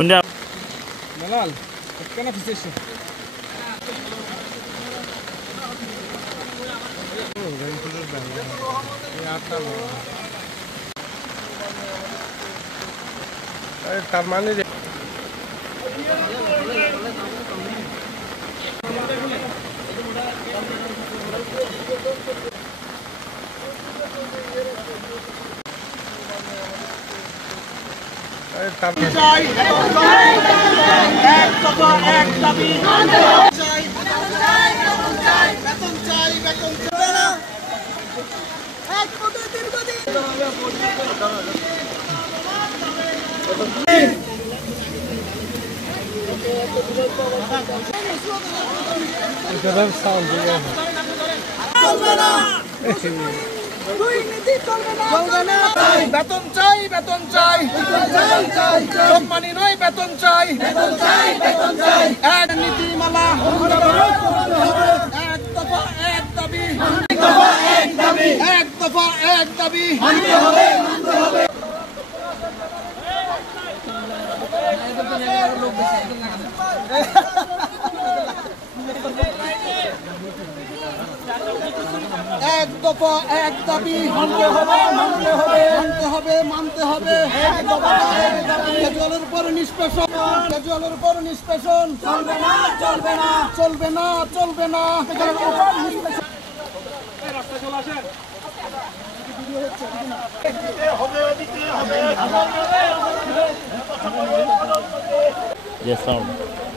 Udah. Malal, kena fisik. Oh, dari sudut banget. Ini apa loh? Taman mana dia? বেতন চাই বেতন চাই company নয় বেতন চাই এক নীতিমালা এক দফা এক দাবি এক দফা এক দাবি এক দফা এক দাবি মানতে হবে জলের উপর নিষ্পেষণ চলবে না Yes, sir.